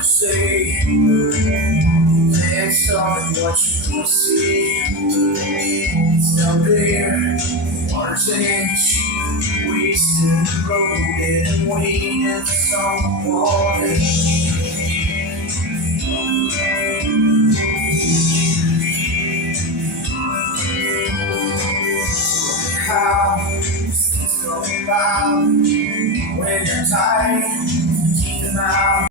Say, that's all what you can see. It's down there, water's edge. We stood road and waited for someone. How things come about when you're tired, keep them out.